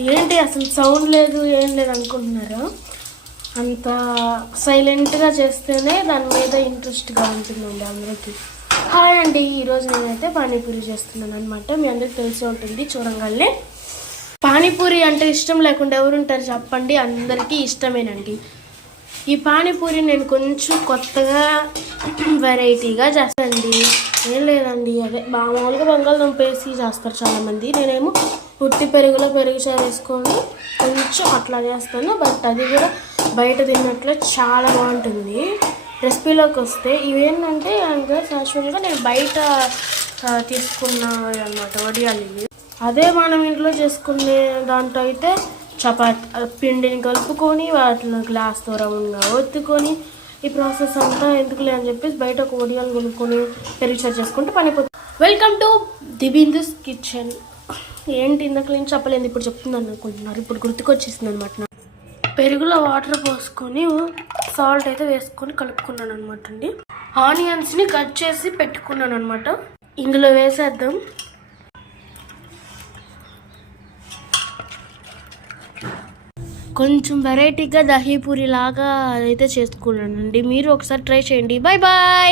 ఏంటి అసలు సౌండ్ లేదు ఏం లేదు అనుకుంటున్నారా? అంత సైలెంట్గా చేస్తేనే దాని మీద ఇంట్రెస్ట్గా ఉంటుందండి అందరికీ. హాయ్ అండి, ఈరోజు నేనైతే పానీపూరి చేస్తున్నాను అనమాట. మీ అందరికి తెలిసి ఉంటుంది చూడంగానే. పానీపూరి అంటే ఇష్టం లేకుండా ఎవరుంటారు చెప్పండి? అందరికీ ఇష్టమేనండి. ఈ పానీపూరి నేను కొంచెం కొత్తగా వెరైటీగా చేస్తానండి. ఏం లేదండి, అదే మామూలుగా బంగాళదుంప వేసి చేస్తారు చాలామంది. నేనేమో ఉట్టి పెరుగులో పెరుగు చారు వేసుకొని కొంచెం అట్లా చేస్తాను. బట్ అది కూడా బయట తిన్నట్లు చాలా బాగుంటుంది. రెసిపీలోకి వస్తే ఇవేంటంటే యాక్చువల్గా నేను బయట తీసుకున్నవి అనమాట వడియాలు ఇవి. అదే మనం ఇంట్లో చేసుకునే దాంట్లో అయితే చపాతి పిండిని కలుపుకొని వాటిని గ్లాస్తో రౌండ్గా ఒత్తుకొని ఈ ప్రాసెస్ అంతా ఎందుకులే అని చెప్పేసి బయట ఒక వడియాలు కొనుక్కొని పెరుగు చారు చేసుకుంటే పనిపోతుంది. Welcome to the Bindu's kitchen. ఏంటి ఇందాక నేను చెప్పలేదు, ఇప్పుడు చెప్తున్నాను అనుకుంటున్నారు. ఇప్పుడు గుర్తుకొచ్చేసింది అనమాట. పెరుగులో వాటర్ పోసుకొని సాల్ట్ అయితే వేసుకొని కలుపుకున్నాను అనమాట అండి. ఆనియన్స్ని కట్ చేసి పెట్టుకున్నాను అనమాట. ఇందులో వేసేద్దాం. కొంచెం వెరైటీగా దహీపూరి లాగా అయితే చేసుకున్నానండి. మీరు ఒకసారి ట్రై చేయండి. Bye bye.